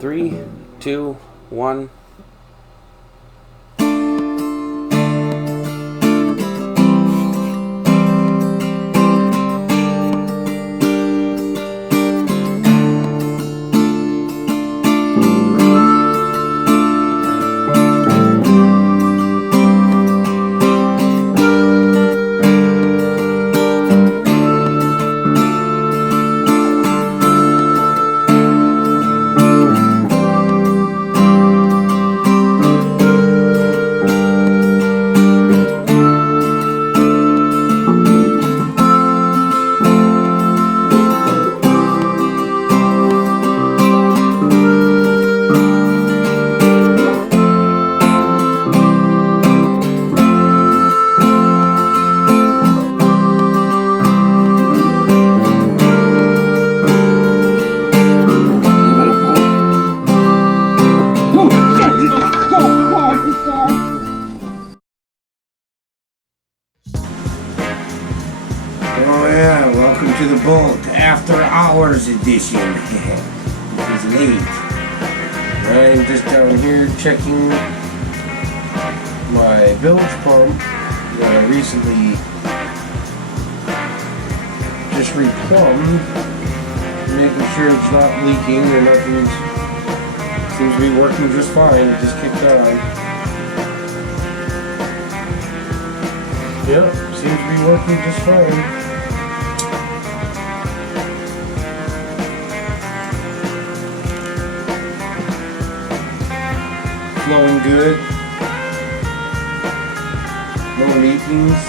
3, 2, 1. Oh yeah, welcome to the Bolt After Hours edition. It's late. I'm just down here checking my bilge pump that I recently just replumbed, making sure it's not leaking or nothing. Seems to be working just fine. It just kicked on. Yep, seems to be working just fine. Flowing good. No leakings.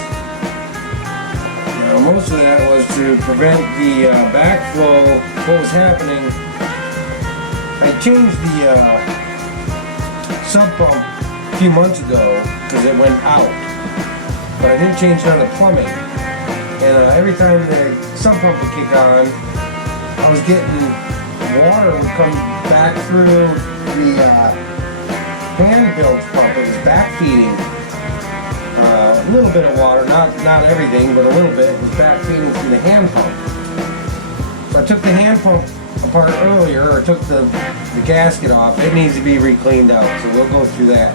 Now most of that was to prevent the backflow. What was happening, I changed the sub pump a few months ago because it went out. But I didn't change none of the plumbing. And every time the sub pump would kick on, I was getting water would come back through the hand bilge pump. It was back feeding a little bit of water, not everything, but a little bit. It was back feeding through the hand pump. So I took the hand pump apart earlier, or took the gasket off. It needs to be re-cleaned out, so we'll go through that.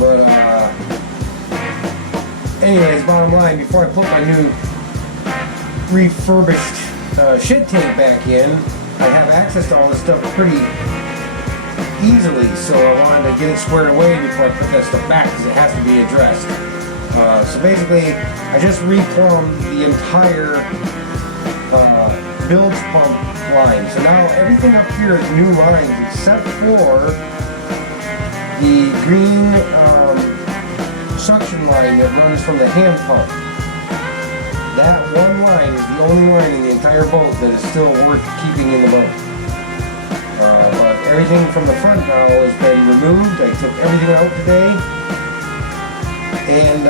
But anyways, bottom line, before I put my new refurbished shit tank back in, I have access to all this stuff pretty easily, so I wanted to get it squared away before I put that stuff back because it has to be addressed. So basically, I just replumbed the entire bilge pump line. So now everything up here is new lines except for the green suction line that runs from the hand pump. That one line is the only line in the entire boat that is still worth keeping in the boat. But everything from the front now has been removed. I took everything out today, and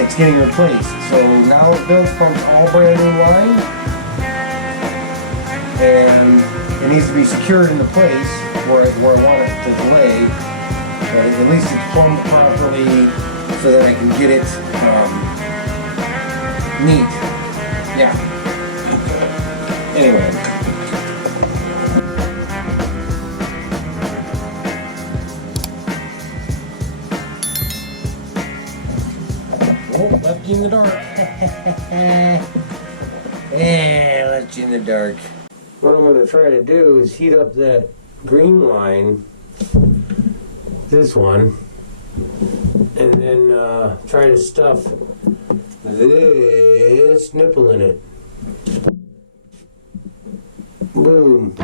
it's getting replaced. So now the bilge pump's all brand new line, and it needs to be secured into place where I want it to lay. But at least it's plumbed properly so that I can get it neat. Yeah. Anyway. Oh, left you in the dark. Yeah, left you in the dark. What I'm going to try to do is heat up that green line, this one, and then try to stuff this nipple in it. Boom.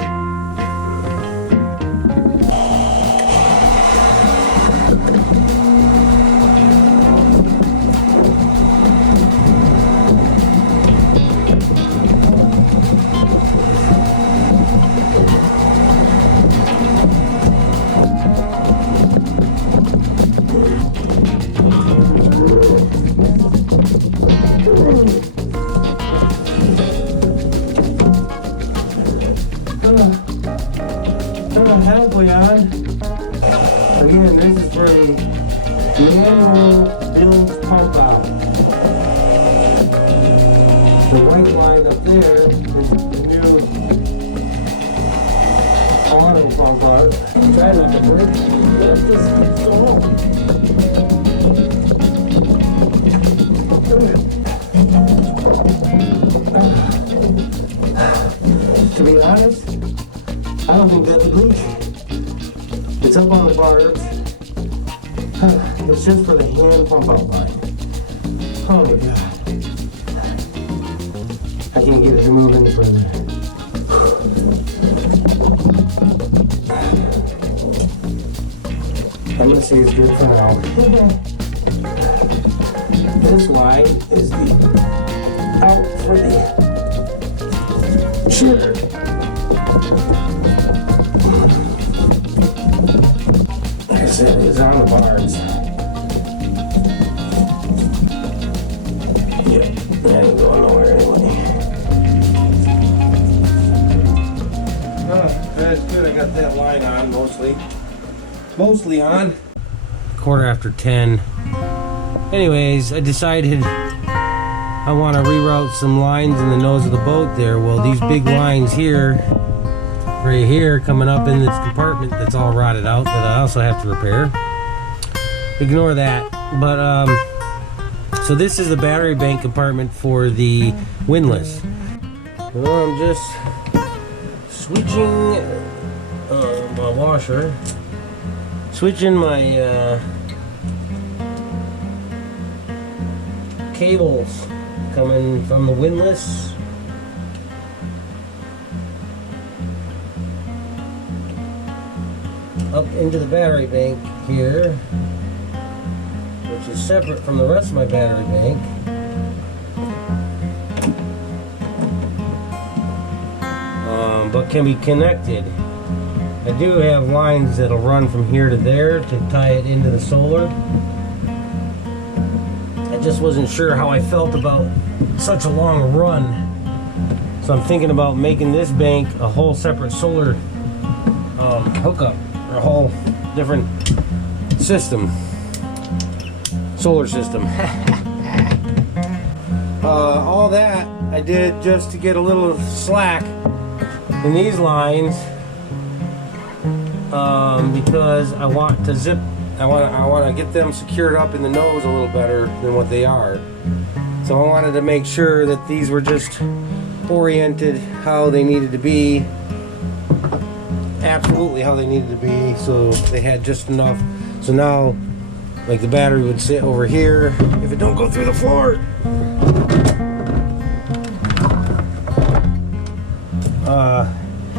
Halfway on. Again, this is for a manual bilge pump out. The white line up there is the new water will pump out. Try not to break it. That's just so long. To be honest, I don't think that's a leak. It's up on the barbs. It's just for the hand pump out line. Oh my god. I can't get it to move any further. I'm gonna say it's good for now. This line is the out for the shitter. Like I said, it's on the bars. Yep, that ain't going nowhere anyway. That's good. I got that line on mostly on. 10:15. Anyways, I decided I want to reroute some lines in the nose of the boat there. Well, these big lines here, right here, coming up in this compartment that's all rotted out that I also have to repair. Ignore that. But, so this is the battery bank compartment for the windlass. Well, I'm just switching my washer. Switching my cables coming from the windlass up into the battery bank here, which is separate from the rest of my battery bank. But can be connected. I do have lines that'll run from here to there to tie it into the solar. I just wasn't sure how I felt about such a long run. So I'm thinking about making this bank a whole separate solar hookup, or a whole different system. Solar system. All that I did just to get a little slack in these lines. Because I want to I want to get them secured up in the nose a little better than what they are. So I wanted to make sure that these were just oriented how they needed to be, absolutely how they needed to be, so they had just enough. So now, like, the battery would sit over here if it don't go through the floor.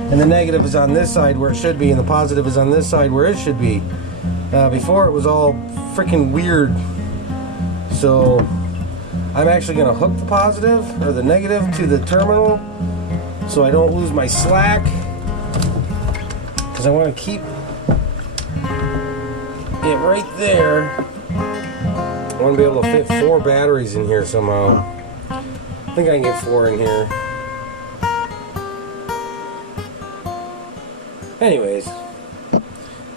And the negative is on this side where it should be, and the positive is on this side where it should be. Before it was all freaking weird. So I'm actually going to hook the positive or the negative to the terminal so I don't lose my slack, because I want to keep it right there. I want to be able to fit 4 batteries in here somehow. I think I can get 4 in here. Anyways,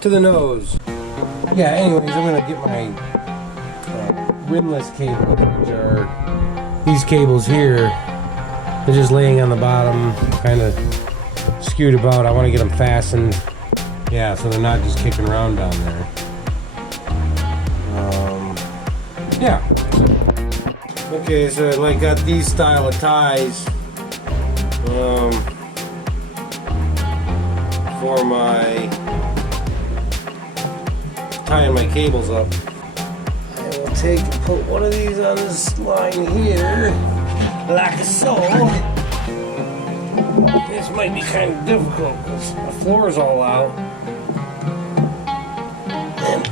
to the nose. Yeah, anyways, I'm going to get my windlass cables, which are these cables here. They're just laying on the bottom, kind of skewed about. I want to get them fastened. Yeah, so they're not just kicking around down there. Yeah. Okay, so I like got these style of ties. For my tying my cables up. I will put one of these on this line here, like so. This might be kind of difficult because the floor is all out. And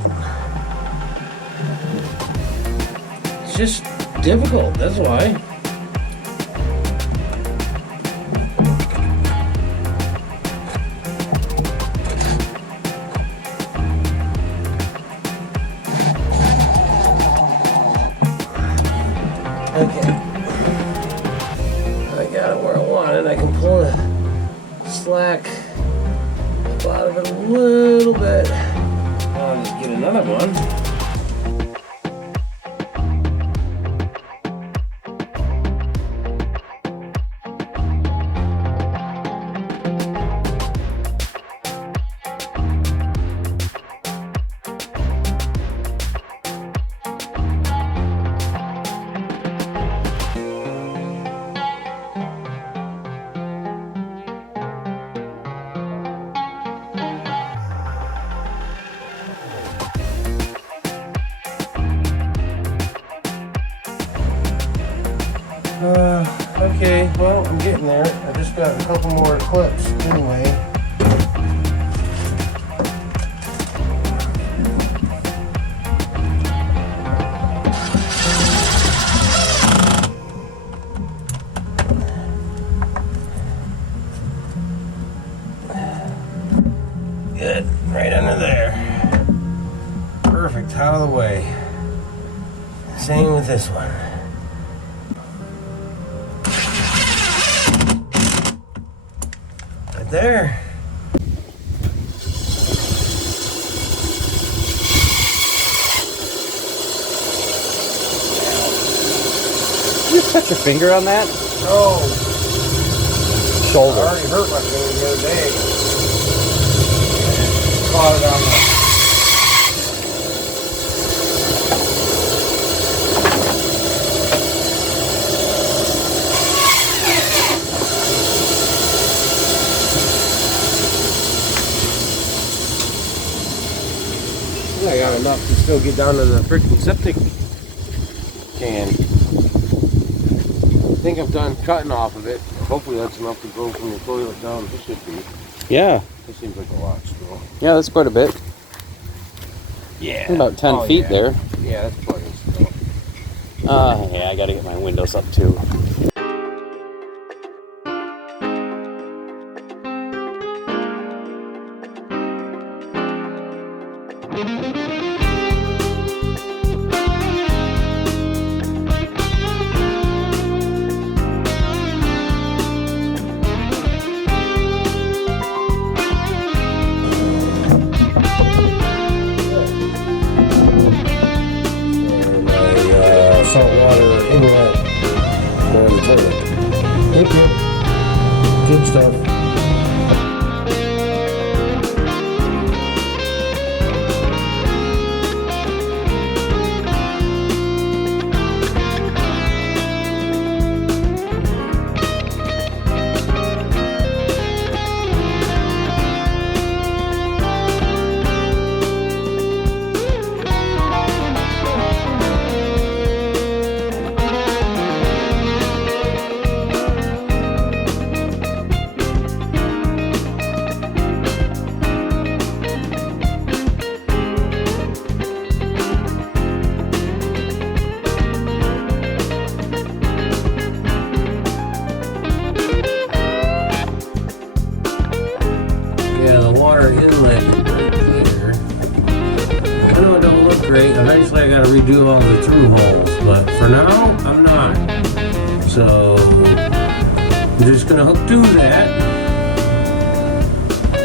it's just difficult, that's why. Okay, I got it where I want it. I can pull the slack up out of it a little bit. I'll just get another one. Okay, well, I'm getting there. I just got a couple more clips anyway. Good, right under there. Perfect, out of the way. Same with this one. Right there. Did you just cut your finger on that? Oh, Shoulder. I already hurt my finger the other day. Caught it on the... I got enough to still get down to the freaking septic can. I think I'm done cutting off of it. Hopefully that's enough to go from the toilet down. This should be. Yeah. This seems like a lot still. Yeah, that's quite a bit. Yeah. About 10 feet yeah. there. Yeah, that's plenty still. Yeah, I gotta get my windows up too. Saltwater inlet for the toilet. Thank you. Good stuff. Yeah, the water inlet right here. I know it don't look great. Eventually I gotta redo all the through holes, but for now, I'm not. So, I'm just gonna hook to that.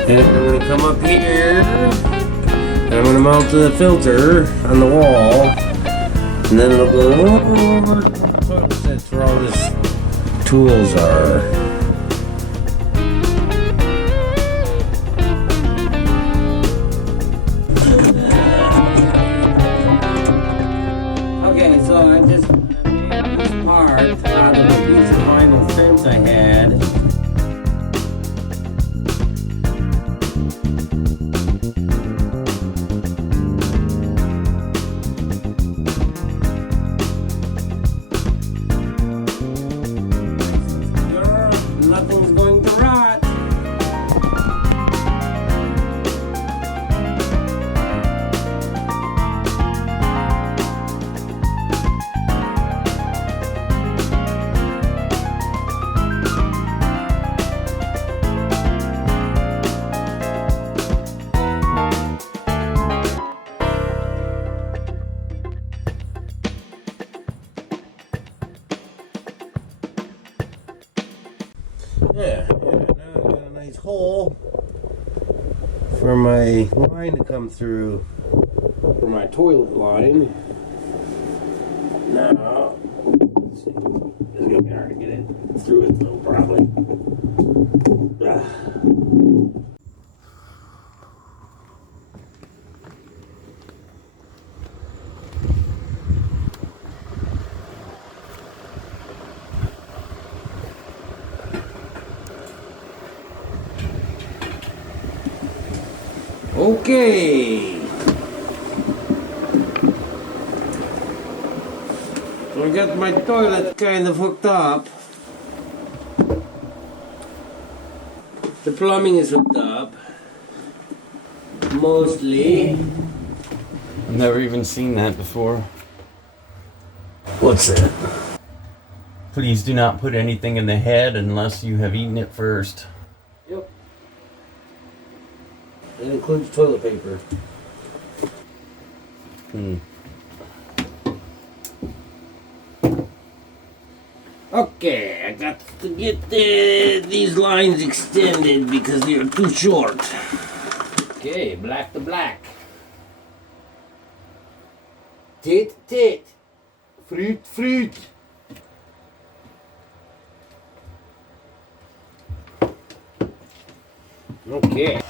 And I'm gonna come up here. And I'm gonna mount the filter on the wall. And then it'll go over to the toilet sits where all his tools are. Okay, so I just made this part out of a piece of vinyl fence I had. Nothing's going to rot. Yeah, now I got a nice hole for my line to come through for my toilet line. Now, let's see, it's gonna be hard to get it through it though, probably. Okay. I got my toilet kind of hooked up. The plumbing is hooked up. Mostly. I've never even seen that before. What's that? Please do not put anything in the head unless you have eaten it first. Yep. It includes toilet paper. Okay, I got to get these lines extended because they are too short. Okay, black to black. Tit to tit. Fruit, fruit. Okay.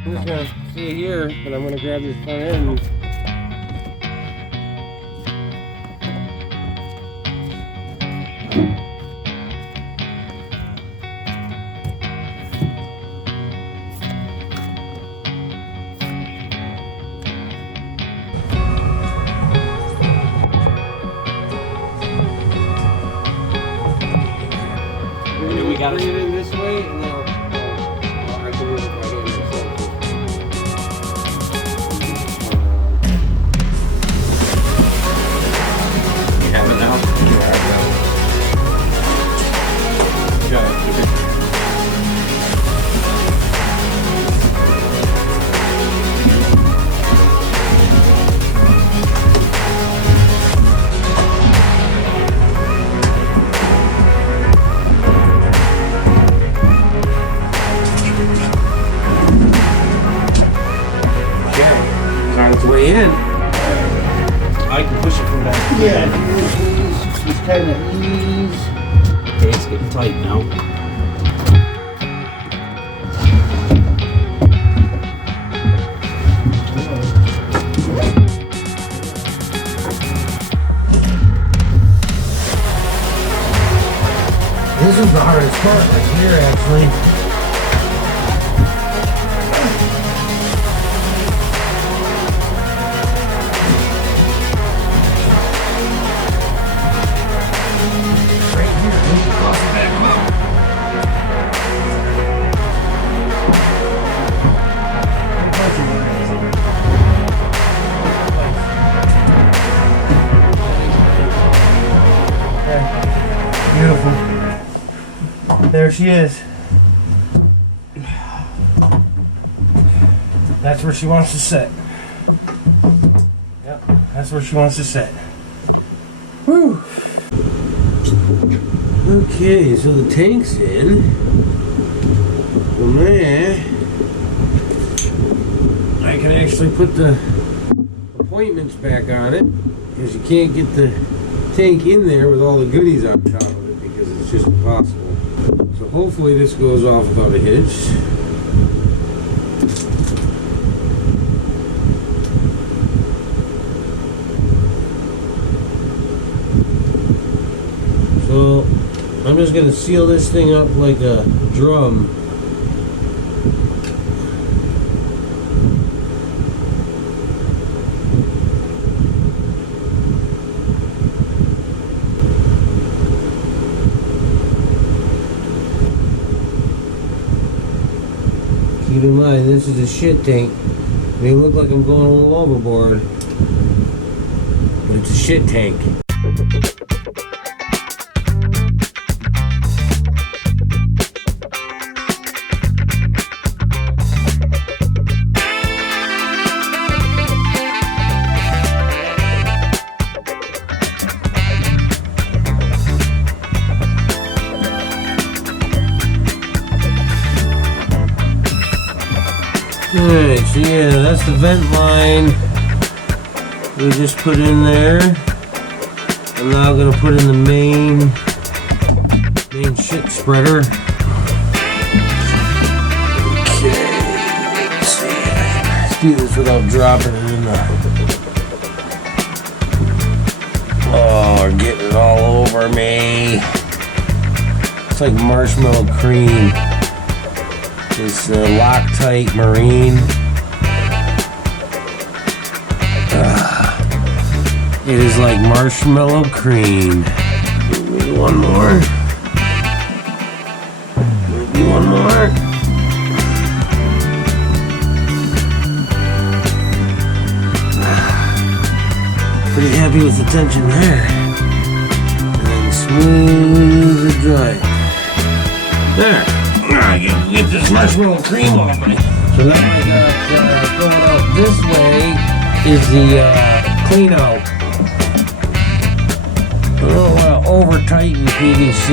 I'm just gonna see here, but I'm gonna grab this front end. We gotta bring it in this way, and then I can move it right in. You have it now? Yeah, On its way in. I can push it from back. Yeah, just kind of ease. Okay, it's getting tight now. This is the hardest part right here, actually. Beautiful. There she is. That's where she wants to sit. Yep, that's where she wants to sit. Whew. Okay, so the tank's in. From there, I can actually put the appointments back on it, because you can't get the tank in there with all the goodies on top of it, because it's just impossible. So hopefully this goes off without a hitch. So I'm just going to seal this thing up like a drum. Keep in mind, this is a shit tank. It may look like I'm going a little overboard, but it's a shit tank. Alright, so yeah, that's the vent line we just put in there. I'm now gonna put in the main shit spreader. Okay, let's see. Let's do this without dropping it in the. Oh, we're getting it all over me. It's like marshmallow cream. This Loctite Marine. It is like marshmallow cream. Maybe one more. Maybe one more. Pretty happy with the tension there. And then smooth it dry. There. I can get this marshmallow cream off me. So now I got going out this way is the clean out. I don't want to over tighten PVC.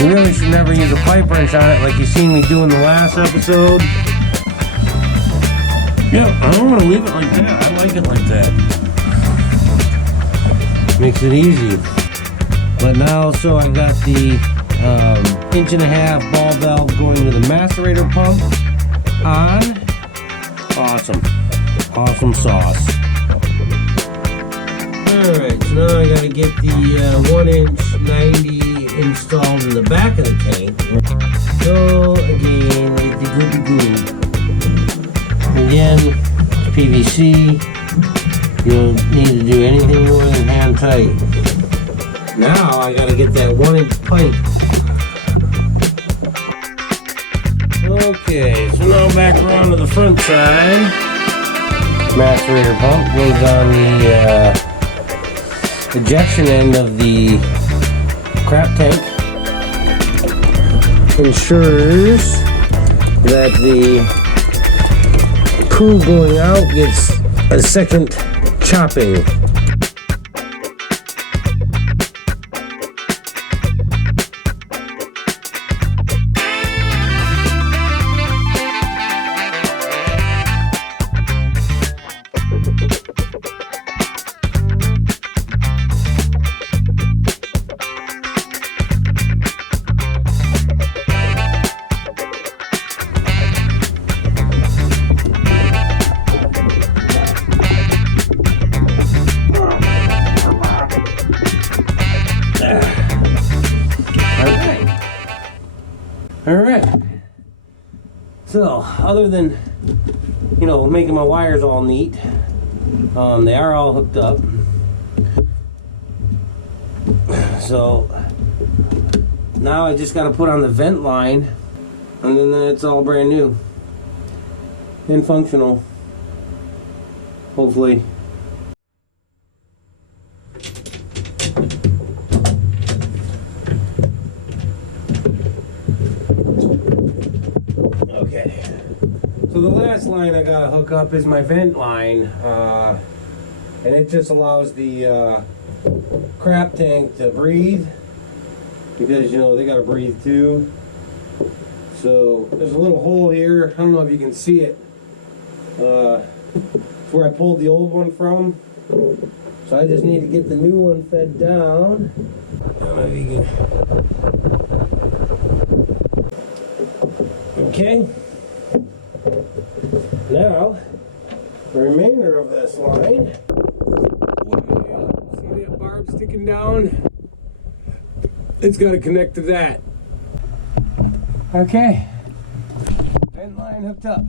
You really should never use a pipe wrench on it like you seen me do in the last episode. Yeah, I don't want to leave it like that. I like it like that. Makes it easy. But now, so I got the 1.5-inch ball valve going to the macerator pump on. Awesome. Awesome sauce. Alright, so now I gotta get the 1-inch 90 installed in the back of the tank. So again, with the goo. Again, it's PVC. You don't need to do anything more than hand tight. Now I gotta get that 1-inch pipe. Okay, so now back around to the front side. Macerator pump goes on the ejection end of the crap tank. Ensures that the poo going out gets a second chopping. Alright, so other than, you know, making my wires all neat, they are all hooked up. So now I just got to put on the vent line, and then it's all brand new and functional, hopefully. Okay, so the last line I gotta hook up is my vent line, and it just allows the crap tank to breathe, because, you know, they gotta breathe too. So there's a little hole here. I don't know if you can see it. It's where I pulled the old one from. So I just need to get the new one fed down. I don't know if you can. Okay. Now, the remainder of this line. See that barb sticking down? It's got to connect to that. Okay. Vent line hooked up.